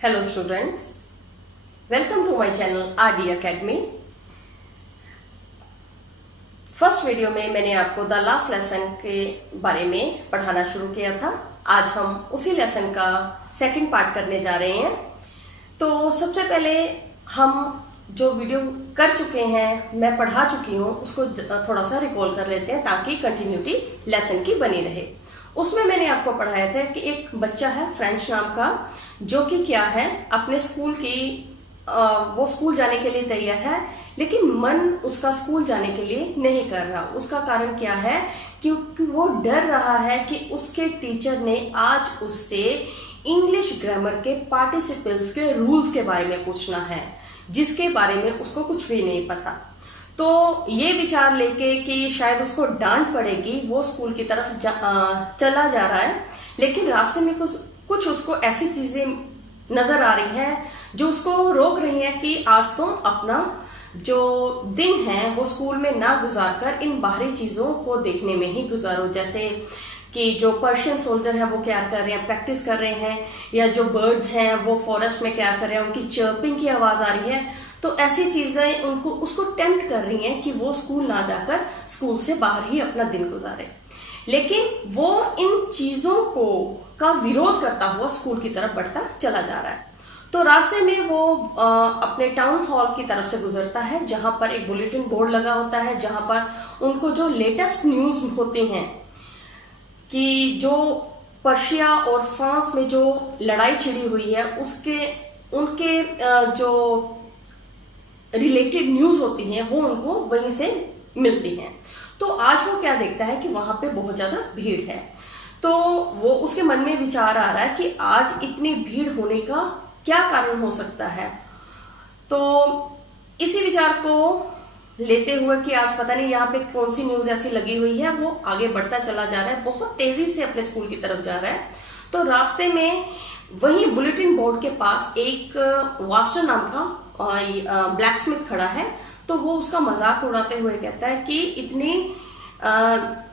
Hello students, welcome to my channel RD Academy। First video में मैंने आपको the last lesson के बारे में पढ़ाना शुरू किया था। आज हम उसी लेसन का सेकंड पार्ट करने जा रहे हैं। तो सबसे पहले हम जो वीडियो कर चुके हैं, मैं पढ़ा चुकी हूँ, उसको थोड़ा सा रिकॉल कर लेते हैं ताकि कंटिन्यूटी लेसन की बनी रहे। उसमें मैंने आपको पढ़ाया था कि एक बच्चा है फ्रेंच नाम का, जो कि क्या है अपने स्कूल की वो स्कूल जाने के लिए तैयार है, लेकिन मन उसका स्कूल जाने के लिए नहीं कर रहा। उसका कारण क्या है? क्योंकि वो डर रहा है कि उसके टीचर ने आज उससे इंग्लिश ग्रामर के पार्टिसिपल्स के रूल्स के बारे में पूछना है, जिसके बारे में उसको कुछ भी नहीं पता। तो ये विचार लेके कि शायद उसको डांट पड़ेगी, वो स्कूल की तरफ चला जा रहा है, लेकिन रास्ते में कुछ उसको ऐसी चीजें नजर आ रही हैं जो उसको रोक रही हैं कि आज तुम अपना जो दिन है वो स्कूल में ना गुजार कर इन बाहरी चीजों को देखने में ही गुजारो। जैसे कि जो पर्शियन सोल्जर है वो क्या कर रहे हैं, प्रैक्टिस कर रहे हैं, या जो बर्ड्स हैं वो फॉरेस्ट में क्या कर रहे हैं, उनकी चर्पिंग की आवाज आ रही है। तो ऐसी चीजें उसको टेम्प्ट कर रही हैं कि वो स्कूल ना जाकर स्कूल से बाहर ही अपना दिन गुजारे। लेकिन वो इन चीजों का विरोध करता हुआ स्कूल की तरफ बढ़ता चला जा रहा है। तो रास्ते में वो अपने टाउन हॉल की तरफ से गुजरता है, जहां पर एक बुलेटिन बोर्ड लगा होता है, जहां पर उनको जो लेटेस्ट न्यूज होते हैं कि जो पर्शिया और फ्रांस में जो लड़ाई छिड़ी हुई है उनके जो रिलेटेड न्यूज होती हैं वो उनको वहीं से मिलती हैं। तो आज वो क्या देखता है कि वहां पे बहुत ज्यादा भीड़ है। तो वो उसके मन में विचार आ रहा है कि आज इतनी भीड़ होने का क्या कारण हो सकता है। तो इसी विचार को लेते हुए कि आज पता नहीं यहाँ पे कौन सी न्यूज ऐसी लगी हुई है, वो आगे बढ़ता चला जा रहा है, बहुत तेजी से अपने स्कूल की तरफ जा रहा है। तो रास्ते में वही बुलेटिन बोर्ड के पास एक वास्टर नाम का ब्लैक स्मिथ खड़ा है। तो वो उसका मजाक उड़ाते हुए कहता है कि इतनी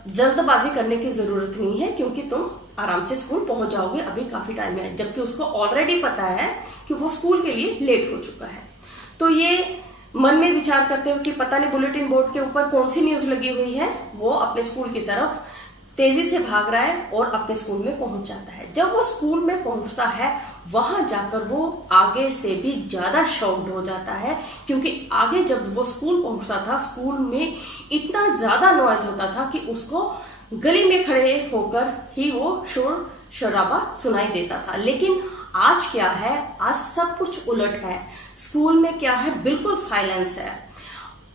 जल्दबाजी करने की जरूरत नहीं है, क्योंकि तुम आराम से स्कूल पहुंच जाओगे, अभी काफी टाइम है। जबकि उसको ऑलरेडी पता है कि वो स्कूल के लिए लेट हो चुका है। तो ये मन में विचार करते हुए कि पता नहीं बुलेटिन बोर्ड के ऊपर कौन सी न्यूज लगी हुई है, वो अपने स्कूल की तरफ तेजी से भाग रहा है और अपने स्कूल में पहुंच जाता है। जब वो स्कूल में पहुंचता है, वहां जाकर वो आगे से भी ज्यादा शॉक्ड हो जाता है, क्योंकि आगे जब वो स्कूल पहुंचता था, स्कूल में इतना ज्यादा नॉइज होता था कि उसको गली में खड़े होकर ही वो शोर शराबा सुनाई देता था। लेकिन आज क्या है? आज सब कुछ उलट है। स्कूल में क्या है? बिल्कुल साइलेंस है।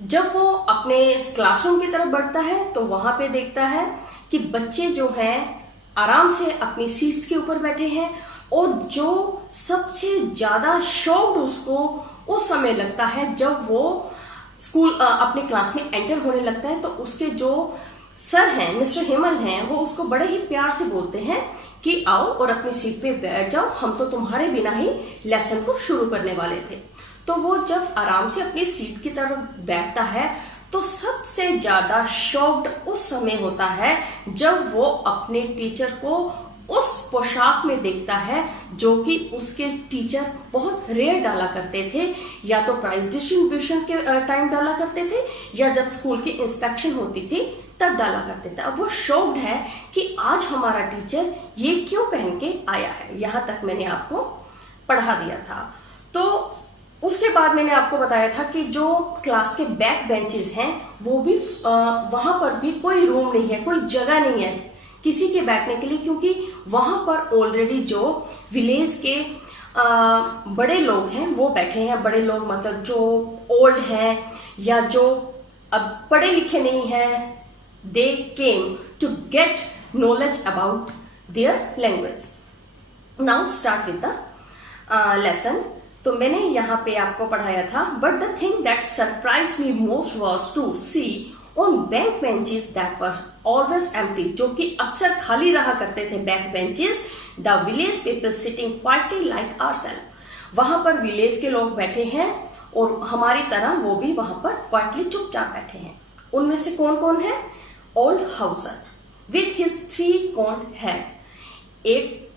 जब वो अपने क्लासरूम की तरफ बढ़ता है तो वहां पे देखता है कि बच्चे जो हैं आराम से अपनी सीट्स के ऊपर बैठे हैं, और जो सबसे ज्यादा शॉक्ड उसको उस समय लगता है जब वो स्कूल अपने क्लास में एंटर होने लगता है। तो उसके जो सर हैं, मिस्टर हेमल हैं, वो उसको बड़े ही प्यार से बोलते हैं कि आओ और अपनी सीट पे बैठ जाओ, हम तो तुम्हारे बिना ही लेसन को शुरू करने वाले थे। तो वो जब आराम से अपनी सीट की तरफ बैठता है तो सबसे ज्यादा शॉक्ड उस समय होता है जब वो अपने टीचर को उस पोशाक में देखता है जो कि उसके टीचर बहुत रेयर डाला करते थे, या तो प्राइज डिस्ट्रीब्यूशन के टाइम डाला करते थे, या जब स्कूल की इंस्पेक्शन होती थी तब डाला करते थे। अब वो शॉक्ड है कि आज हमारा टीचर ये क्यों पहन के आया है। यहां तक मैंने आपको पढ़ा दिया था। तो उसके बाद मैंने आपको बताया था कि जो क्लास के बैक बेंचेस हैं वो भी वहां पर भी कोई रूम नहीं है, कोई जगह नहीं है किसी के बैठने के लिए, क्योंकि वहां पर ऑलरेडी जो विलेज के बड़े लोग हैं वो बैठे हैं। बड़े लोग मतलब जो ओल्ड हैं या जो अब पढ़े लिखे नहीं हैं, they came to get knowledge about their language. Now start with the lesson. तो मैंने यहाँ पे आपको पढ़ाया था, but the thing that surprise me most was to see on back benches that were always empty, जो कि अक्सर खाली रहा करते थे back benches, the village people sitting quietly like ourselves. वहां पर विलेज के लोग बैठे हैं और हमारी तरह वो भी वहां पर क्वाइटली चुपचाप बैठे हैं। उनमें से कौन कौन है? Old Hauser with his 3 corned head, एक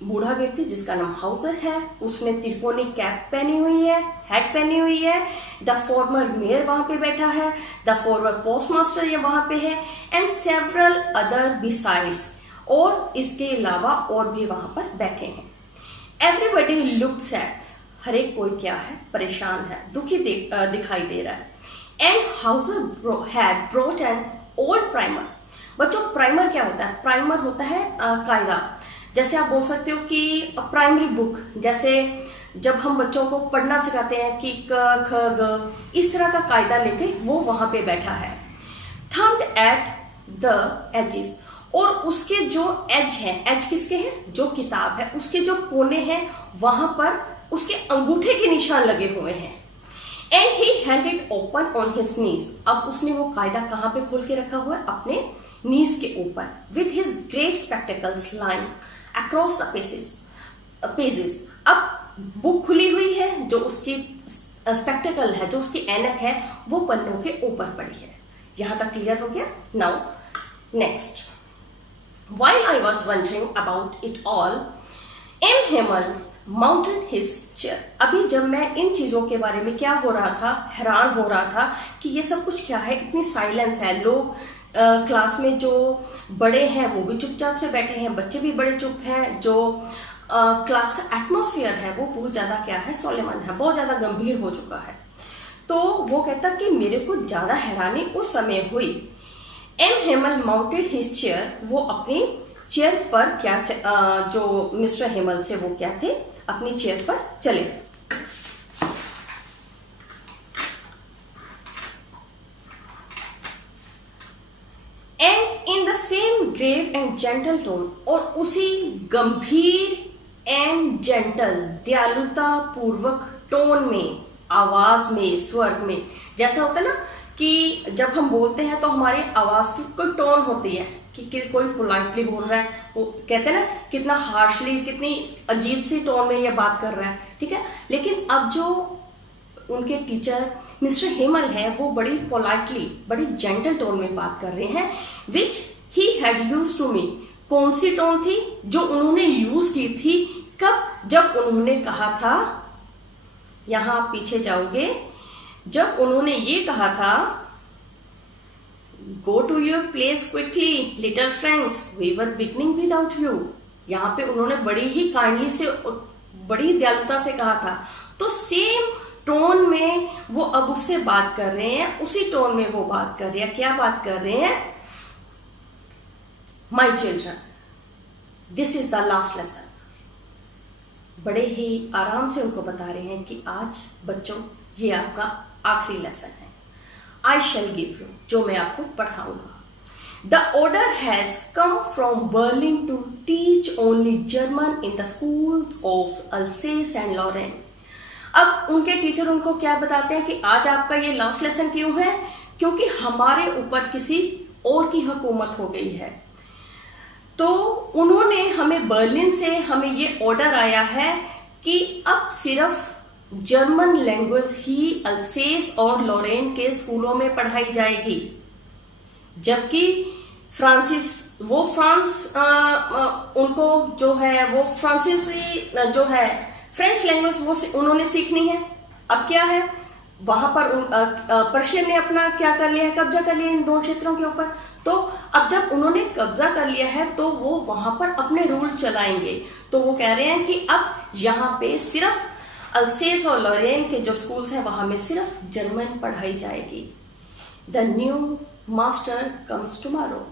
बूढ़ा व्यक्ति जिसका नाम हाउसर है, उसने तिरकोनी कैप पहनी हुई है, हैट पहनी हुई है। द फॉर्मर मेयर वहां पे बैठा है, द फॉर्मर पोस्टमास्टर ये वहां पे है, एंड सेवरल अदर बिसाइड्स, और इसके अलावा और भी वहां पर बैठे हैं। एवरीबडी लुक्ड सैड, हर एक कोई क्या है, परेशान है, दुखी दिखाई दे रहा है। And Hauser had brought an old primer. बच्चों प्राइमर क्या होता है? प्राइमर होता है कायदा। जैसे आप बोल सकते हो कि प्राइमरी बुक, जैसे जब हम बच्चों को पढ़ना सिखाते हैं कि क ख ग, इस तरह का कायदा लेके वो वहां पे बैठा है। थम्ड एट द एजेस, और उसके जो एज है, एज किसके हैं? जो किताब है उसके जो कोने हैं वहां पर उसके अंगूठे के निशान लगे हुए हैं। And he held it open on his knees, अब उसने वो कायदा कहां पे खोल के रखा हुआ है? अपने नीज के ऊपर। With his great spectacles line across the pages, अब बुक खुली हुई है, जो उसकी स्पेक्टिकल है, जो उसकी ऐनक है, वो पन्नों के ऊपर पड़ी है। यहां तक क्लियर हो गया? Now next, while I was wondering about it all, M. Himal mounted his chair. अभी जब मैं इन चीजों के बारे में क्या हो रहा था, हैरान हो रहा था कि ये सब कुछ क्या है, इतनी साइलेंस है, लोग क्लास में जो बड़े हैं वो भी चुपचाप से बैठे हैं, बच्चे भी बड़े चुप हैं, जो क्लास का एटमॉस्फेयर है वो बहुत ज्यादा क्या है, सोलेमन है, बहुत ज्यादा गंभीर हो चुका है। तो वो कहता कि मेरे को ज्यादा हैरानी उस समय हुई। M Hemal mounted his chair, वो अपनी चेयर पर क्या जो मिस्टर हेमल थे वो क्या थे, अपनी चेयर पर चले। And in the same grave and gentle tone, और उसी गंभीर एंड जेंटल, दयालुता पूर्वक टोन में, आवाज में, स्वर में, जैसा होता है ना कि जब हम बोलते हैं तो हमारी आवाज की कोई टोन होती है कि कोई पोलाइटली बोल रहा है, वो कहते हैं ना कितना हार्शली, कितनी अजीब सी टोन में ये बात कर रहा है, ठीक है। लेकिन अब जो उनके टीचर मिस्टर हेमल है वो बड़ी पोलाइटली, बड़ी जेंटल टोन में बात कर रहे हैं, which he had used to me. कौन सी टोन थी जो उन्होंने यूज की थी? कब? जब उन्होंने कहा था, यहां आप पीछे जाओगे, जब उन्होंने ये कहा था, go to your place quickly little friends, we were beginning without you. यहां पे उन्होंने बड़ी ही काइंडली से, बड़ी दयालुता से कहा था। तो सेम टोन में वो अब उससे बात कर रहे हैं, उसी टोन में वो बात कर रहे हैं। क्या बात कर रहे हैं? My children, this is the last lesson. बड़े ही आराम से उनको बता रहे हैं कि आज बच्चों ये आपका आखिरी लेसन है। आई शैल गिव यू, जो मैं आपको पढ़ाऊंगा। The order has come from Berlin to teach only German in the schools of Alsace and Lorraine. अब उनके टीचर उनको क्या बताते हैं कि आज आपका ये लास्ट लेसन क्यों है? क्योंकि हमारे ऊपर किसी और की हुकूमत हो गई है। तो उन्होंने हमें, बर्लिन से हमें ये ऑर्डर आया है कि अब सिर्फ जर्मन लैंग्वेज ही अल्सेस और लॉरेन के स्कूलों में पढ़ाई जाएगी, जबकि उनको जो है वो फ्रांसीसी जो है फ्रेंच लैंग्वेज वो उन्होंने सीखनी है। अब क्या है, वहां पर पर्शियन ने अपना क्या कर लिया है, कब्जा कर लिया इन दो क्षेत्रों के ऊपर। तो अब जब उन्होंने कब्जा कर लिया है तो वो वहां पर अपने रूल चलाएंगे। तो वो कह रहे हैं कि अब यहाँ पे सिर्फ अल्सेस और लॉरेन के जो स्कूल्स हैं वहां में सिर्फ जर्मन पढ़ाई जाएगी। The new master comes tomorrow.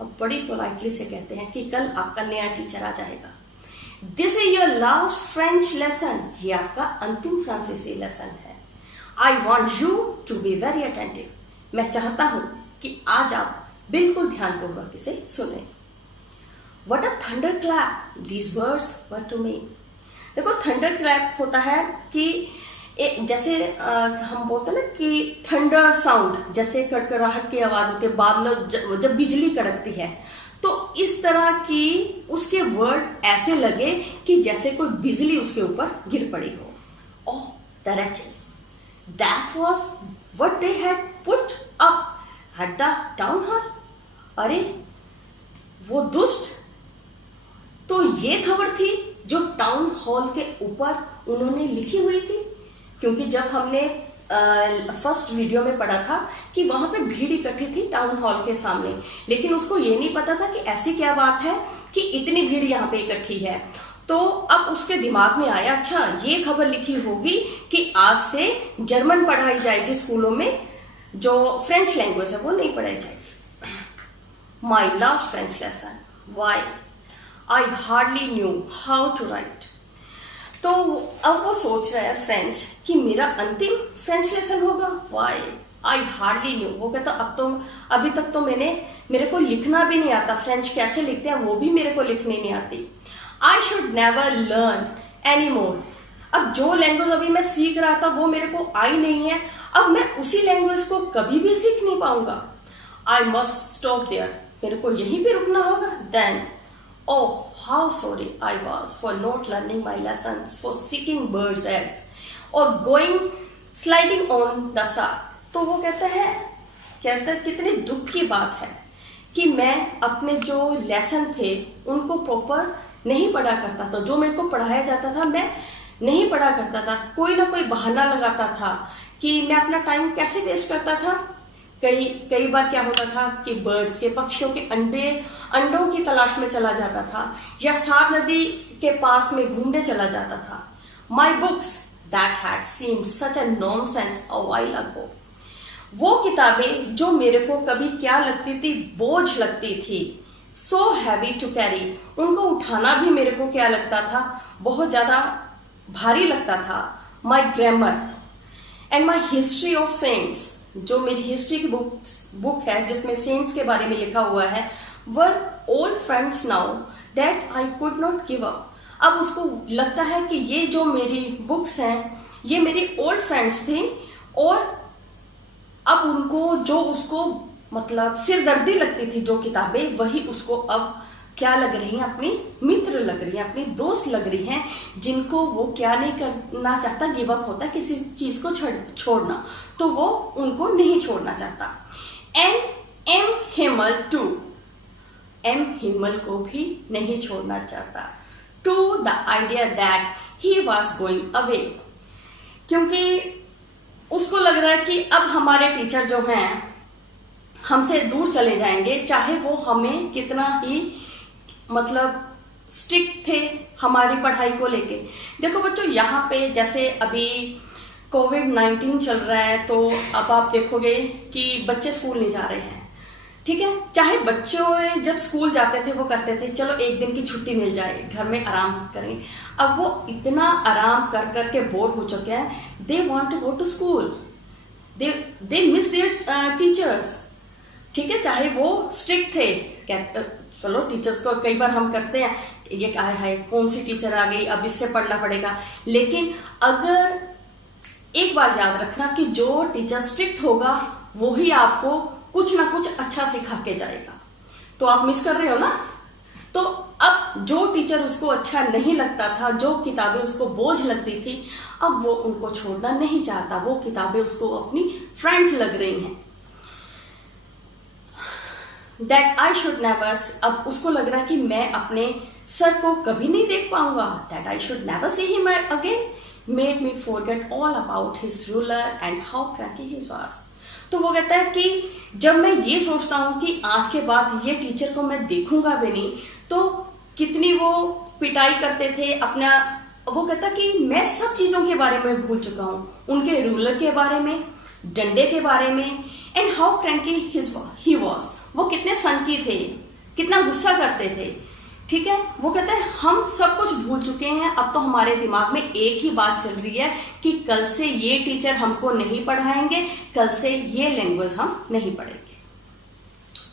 अब बड़ी पोलाइटली से कहते हैं कि कल आपका नया टीचर आ जाएगा। This is your last French lesson, ये आपका अंतिम फ्रांसीसी लेसन है। I want you to be very attentive. मैं चाहता हूं कि आज आप बिल्कुल ध्यानपूर्वक इसे सुने। What a thunderclap these words were to me. देखो थंडर क्लैप होता है कि जैसे हम बोलते हैं ना कि थंडर साउंड, जैसे कड़कड़ाहट की आवाज होती है, बादल जब बिजली कड़कती है, तो इस तरह की उसके वर्ड ऐसे लगे कि जैसे कोई बिजली उसके ऊपर गिर पड़ी हो। ओह the wretches, that was what they had put up at the town hall। अरे वो दुष्ट, तो ये खबर थी जो टाउन हॉल के ऊपर उन्होंने लिखी हुई थी, क्योंकि जब हमने फर्स्ट वीडियो में पढ़ा था कि वहां पे भीड़ इकट्ठी थी टाउन हॉल के सामने, लेकिन उसको ये नहीं पता था कि ऐसी क्या बात है कि इतनी भीड़ यहाँ पे इकट्ठी है। तो अब उसके दिमाग में आया, अच्छा ये खबर लिखी होगी कि आज से जर्मन पढ़ाई जाएगी स्कूलों में, जो फ्रेंच लैंग्वेज है वो नहीं पढ़ाई जाएगी। My last French lesson, why I hardly knew how to write. तो अब वो सोच रहा है फ्रेंच कि मेरा अंतिम फ्रेंच लेसन होगा, वाई आई हार्डली न्यू। वो कहता अभी तक तो मेरे को लिखना भी नहीं आता, फ्रेंच कैसे लिखते हैं वो भी मेरे को लिखने नहीं आती। I should never learn any more. अब जो लैंग्वेज अभी मैं सीख रहा था वो मेरे को आई नहीं है, अब मैं उसी लैंग्वेज को कभी भी सीख नहीं पाऊंगा। आई मस्ट स्टॉप देयर, मेरे को यहीं पे रुकना होगा। Then oh how sorry I was for not learning my lessons, for seeking birds eggs or going sliding on the sand। तो वो कहता है कितने दुख की बात है कि मैं अपने जो लेसन थे उनको प्रॉपर नहीं पढ़ा करता था, जो मेरे को पढ़ाया जाता था मैं नहीं पढ़ा करता था, कोई ना कोई बहाना लगाता था कि मैं अपना टाइम कैसे वेस्ट करता था। कई बार क्या होता था कि बर्ड्स के, पक्षियों के अंडों की तलाश में चला जाता था, या सार नदी के पास में घूमने चला जाता था। My books that had seemed such a nonsense a while ago. वो किताबें जो मेरे को कभी क्या लगती थी, बोझ लगती थी, सो हैवी टू कैरी, उनको उठाना भी मेरे को क्या लगता था, बहुत ज्यादा भारी लगता था। My grammar and my history of saints, जो मेरी हिस्ट्री की बुक है जिसमें सेंट्स के बारे में लिखा हुआ है, were old friends now that I could not give up. अब उसको लगता है कि ये जो मेरी बुक्स हैं ये मेरी ओल्ड फ्रेंड्स थी, और अब उनको जो उसको मतलब सिरदर्दी लगती थी जो किताबें, वही उसको अब क्या लग रही हैं, अपनी मित्र लग रही हैं, अपनी दोस्त लग रही हैं, जिनको वो क्या नहीं करना चाहता, गिव अप होता है किसी चीज को छोड़ना, तो वो उनको नहीं छोड़ना चाहता। And M Hamel too, M Hamel को भी नहीं छोड़ना चाहता। To the idea that he was going away, क्योंकि उसको लग रहा है कि अब हमारे टीचर जो हैं हमसे दूर चले जाएंगे, चाहे वो हमें कितना ही मतलब स्ट्रिक्ट थे हमारी पढ़ाई को लेके। देखो बच्चों, यहाँ पे जैसे अभी कोविड-19 चल रहा है, तो अब आप देखोगे कि बच्चे स्कूल नहीं जा रहे हैं, ठीक है। चाहे बच्चों जब स्कूल जाते थे वो करते थे चलो एक दिन की छुट्टी मिल जाए, घर में आराम करेंगे। अब वो इतना आराम कर करके बोर हो चुके हैं, they want to go to school, they miss their teachers, ठीक है। चाहे वो स्ट्रिक्ट थे, चलो टीचर्स को कई बार हम करते हैं, ये क्या है, कौन सी टीचर आ गई, अब इससे पढ़ना पड़ेगा। लेकिन अगर एक बार याद रखना कि जो टीचर स्ट्रिक्ट होगा वो ही आपको कुछ ना कुछ अच्छा सिखा के जाएगा, तो आप मिस कर रहे हो ना। तो अब जो टीचर उसको अच्छा नहीं लगता था, जो किताबें उसको बोझ लगती थी, अब वो उनको छोड़ना नहीं चाहता, वो किताबें उसको अपनी फ्रेंड्स लग रही हैं। That I should never, अब उसको लग रहा है कि मैं अपने सर को कभी नहीं देख पाऊंगा। That I should never see him again made me forget all about his ruler and how cranky he was। तो वो कहता है कि जब मैं ये सोचता हूँ कि आज के बाद ये टीचर को मैं देखूंगा भी नहीं, तो कितनी वो पिटाई करते थे अपना, वो कहता कि मैं सब चीजों के बारे में भूल चुका हूँ, उनके रूलर के बारे में, डंडे के बारे में, and how cranky he was, वो कितने सनकी थे, कितना गुस्सा करते थे, ठीक है। वो कहते हैं हम सब कुछ भूल चुके हैं, अब तो हमारे दिमाग में एक ही बात चल रही है कि कल से ये टीचर हमको नहीं पढ़ाएंगे, कल से ये लैंग्वेज हम नहीं पढ़ेंगे।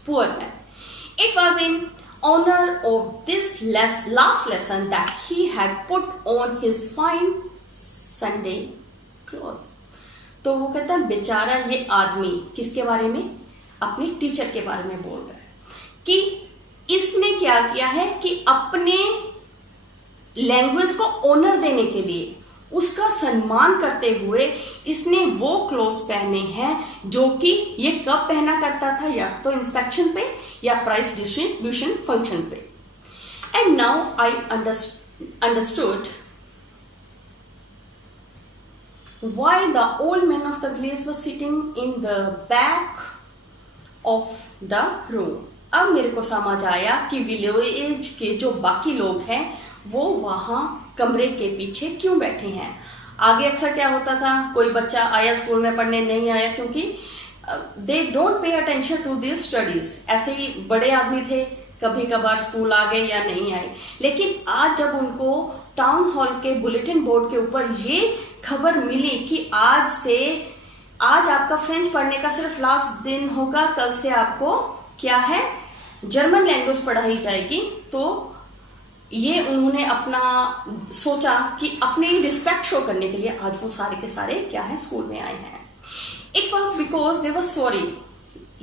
Poor man, it was in honour of this last lesson that he had put on his fine Sunday cloth. तो वो कहता है बेचारा ये आदमी, किसके बारे में, अपने टीचर के बारे में बोल रहा है कि इसने क्या किया है कि अपने लैंग्वेज को ऑनर देने के लिए, उसका सम्मान करते हुए इसने वो क्लोथ पहने हैं जो कि ये कब पहना करता था, या तो इंस्पेक्शन पे या प्राइस डिस्ट्रीब्यूशन फंक्शन पे। And now I understood why the old man of the village was sitting in the back of the room. अब मेरे को समझ आया कि विलेज के जो बाकी लोग हैं वो वहां कमरे के पीछे क्यों बैठे हैं। आगे अक्सर क्या होता था, कोई बच्चा आया स्कूल में पढ़ने, नहीं आया क्योंकि they don't pay attention to this studies. ऐसे ही बड़े आदमी थे, कभी कभार स्कूल आ गए या नहीं आए। लेकिन आज जब उनको टाउन हॉल के बुलेटिन बोर्ड के ऊपर ये खबर मिली कि आज आपका फ्रेंच पढ़ने का सिर्फ लास्ट दिन होगा, कल से आपको क्या है जर्मन लैंग्वेज पढ़ाई जाएगी, तो ये उन्होंने अपना सोचा कि अपनी रिस्पेक्ट शो करने के लिए आज वो सारे के सारे क्या है स्कूल में आए हैं। It was because they were sorry.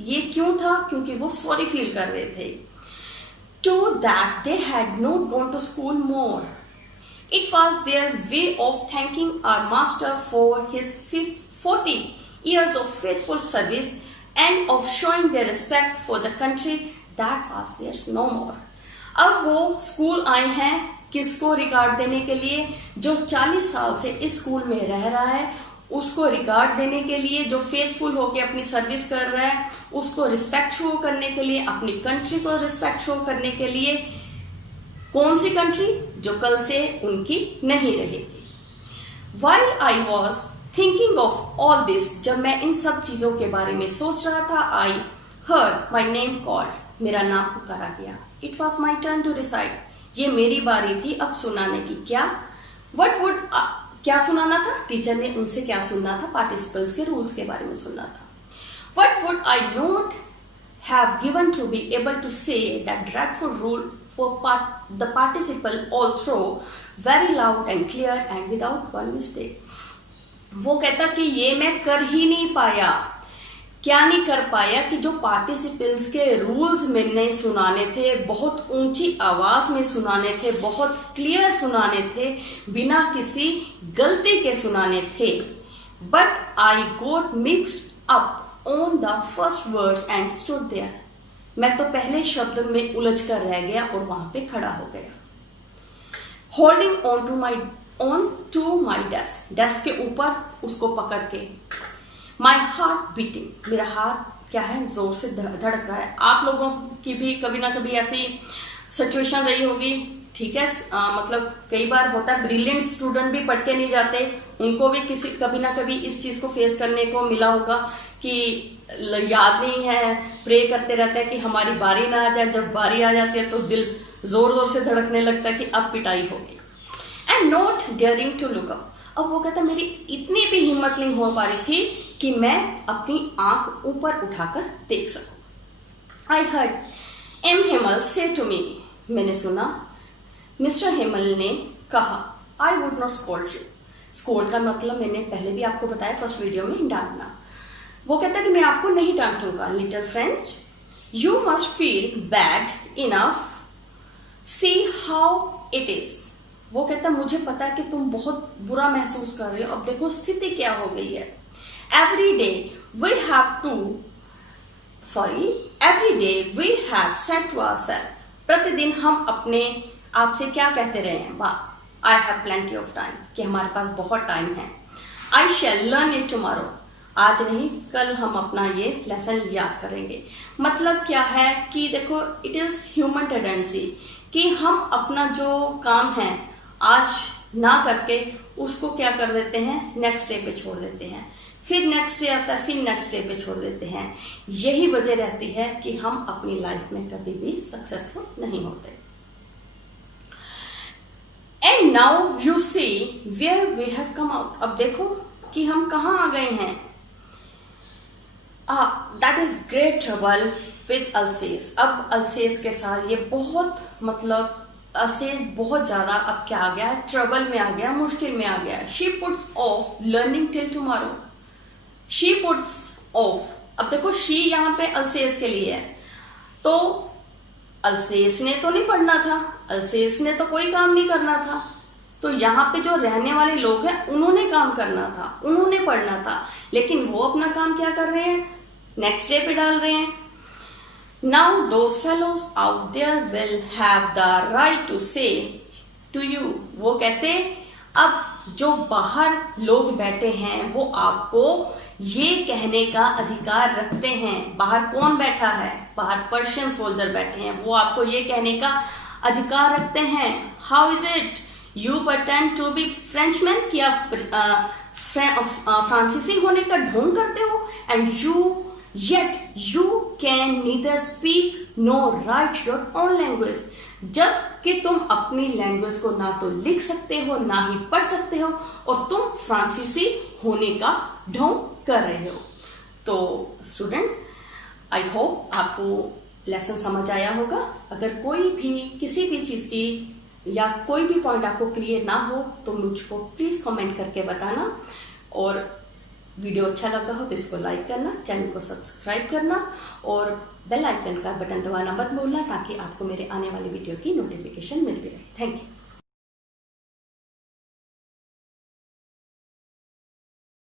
ये क्यों था? क्योंकि वो सॉरी फील कर रहे थे to that they had not gone to school more. It was their way of thanking our master for his 40 years of faithful service and of showing their respect for the country that was theirs no more. अब वो school आए हैं किसको regard देने के लिए? जो 40 साल से इस स्कूल में रह रहा है उसको रिगार्ड देने के लिए, जो फेथफुल होके अपनी सर्विस कर रहा है उसको रिस्पेक्ट शो करने के लिए, अपनी कंट्री को रिस्पेक्ट शो करने के लिए। कौन सी कंट्री? जो कल से उनकी नहीं रहेगी। While I was thinking of all this, जब मैं इन सब चीजों के बारे में सोच रहा था, I heard my name called, मेरा नाम पुकारा गया। It was my turn to recite, ये मेरी बारी थी अब सुनाने की। क्या सुनाना था? टीचर ने उनसे क्या सुनना था? पार्टिसिपल्स के रूल्स के बारे में सुनना था। What would I not have given to be able to say that dreadful rule for the participle all through very loud and clear and without one mistake. वो कहता कि ये मैं कर ही नहीं पाया। क्या नहीं कर पाया? कि जो पार्टिसिपल्स के रूल्स मैंने सुनाने थे, बहुत ऊंची आवाज में सुनाने थे, बहुत क्लियर सुनाने थे, बिना किसी गलती के सुनाने थे। But I got mixed up on the first words and stood there. मैं तो पहले शब्द में उलझ कर रह गया और वहां पे खड़ा हो गया। Holding on to my desk के ऊपर उसको पकड़ के, माई हार्ट बीटिंग, मेरा हार्ट क्या है जोर से धड़क रहा है। आप लोगों की भी कभी ना कभी ऐसी सिचुएशन रही होगी, ठीक है? मतलब कई बार होता है ब्रिलियंट स्टूडेंट भी पढ़ के नहीं जाते, उनको भी कभी ना कभी इस चीज को फेस करने को मिला होगा कि याद नहीं है, प्रे करते रहते हैं कि हमारी बारी ना आ जाए। जब बारी आ जाती है तो दिल जोर जोर से धड़कने लगता है कि अब पिटाई होगी। And not daring to look up, अब वो कहता मेरी इतनी भी हिम्मत नहीं हो पा रही थी कि मैं अपनी आंख ऊपर उठाकर देख सकूं। आई हर्ड एम हेमल से टू मी, मैंने सुना मिस्टर हेमल ने कहा, I would not scold you. Scold का मतलब मैंने पहले भी आपको बताया फर्स्ट वीडियो में, डांटना। वो कहता है कि मैं आपको नहीं डांटूंगा। Little French, you must feel bad enough, see how it is. वो कहता मुझे पता है कि तुम बहुत बुरा महसूस कर रहे हो, अब देखो स्थिति क्या हो गई है। Every day we have said to ourselves, प्रतिदिन हम अपने आप से क्या कहते रहे हैं? वाह, I have plenty of time, कि हमारे पास बहुत टाइम है। आई शैल लर्न इट टुमारो, आज नहीं कल हम अपना ये लेसन याद करेंगे। मतलब क्या है कि देखो, इट इज ह्यूमन टेंडेंसी कि हम अपना जो काम है आज ना करके उसको क्या कर देते हैं, नेक्स्ट डे पे छोड़ देते हैं। फिर नेक्स्ट डे आता है, फिर नेक्स्ट डे पे छोड़ देते हैं। यही वजह रहती है कि हम अपनी लाइफ में कभी भी सक्सेसफुल नहीं होते। And now you see where we have come out, अब देखो कि हम कहाँ आ गए हैं। That is great trouble with Alsace. अब अल्सेस के साथ ये बहुत मतलब अल्सेस बहुत ज्यादा अब क्या आ गया है, ट्रबल में आ गया, मुश्किल में आ गया। She puts of learning till tomorrow, she puts of. अब देखो शी यहाँ पे अल्सेस के लिए है, तो अल्सेस ने तो नहीं पढ़ना था, अल्सेस ने तो कोई काम नहीं करना था, तो यहाँ पे जो रहने वाले लोग हैं उन्होंने काम करना था, उन्होंने पढ़ना था। लेकिन वो अपना काम क्या कर रहे हैं, नेक्स्ट डे पे डाल रहे हैं। Now those fellows out there will have the right to say to you. वो कहते अब जो बाहर लोग बैठे हैं वो आपको ये कहने का अधिकार रखते हैं। बाहर कौन बैठा है? बाहर पर्शियन सोल्जर बैठे हैं, वो आपको ये कहने का अधिकार रखते हैं। How is it you pretend to be Frenchman? कि आप फ्रांसीसी होने का ढोंग करते हो। And yet you can neither speak nor write your own language, जबकि तुम अपनी लैंग्वेज को ना तो लिख सकते हो ना ही पढ़ सकते हो और तुम फ्रांसीसी होने का ढोंग कर रहे हो। तो स्टूडेंट्स, आई होप आपको लेसन समझ आया होगा। अगर कोई भी किसी भी चीज की या कोई भी पॉइंट आपको क्लियर ना हो तो मुझको प्लीज कमेंट करके बताना। और वीडियो अच्छा लगा हो तो इसको लाइक करना, चैनल को सब्सक्राइब करना और बेल आइकन का बटन दबाना मत भूलना, ताकि आपको मेरे आने वाली वीडियो की नोटिफिकेशन मिलती रहे। Thank you.